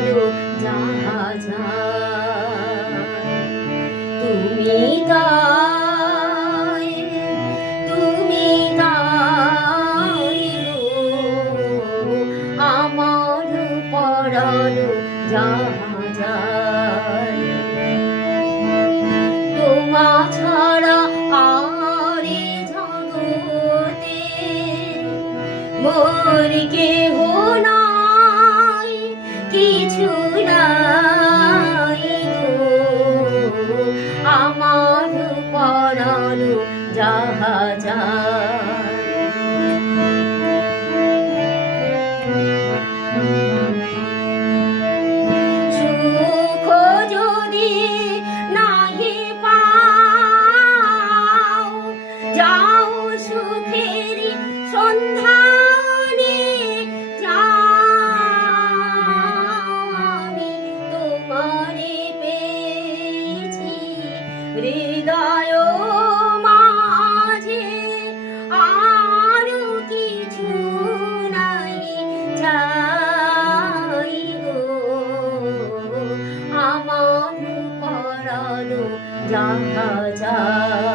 পরানো যাহা যায়। তুমি তাই গো আমার পরানো যাহা যায়। তোমা ছাড়া আর এ জগতে মোর কেহ নাই, কিছু নাই গো আমার পরানো যাহা যায়। সুখ যদি নাহি পাও, যাও সুখেরি সন্ধানে যাও। আমি তোমারে পেয়েছি হৃদয় মাঝে, আর কিছু নাই চাই গো আমার পরানো যাহা যায়।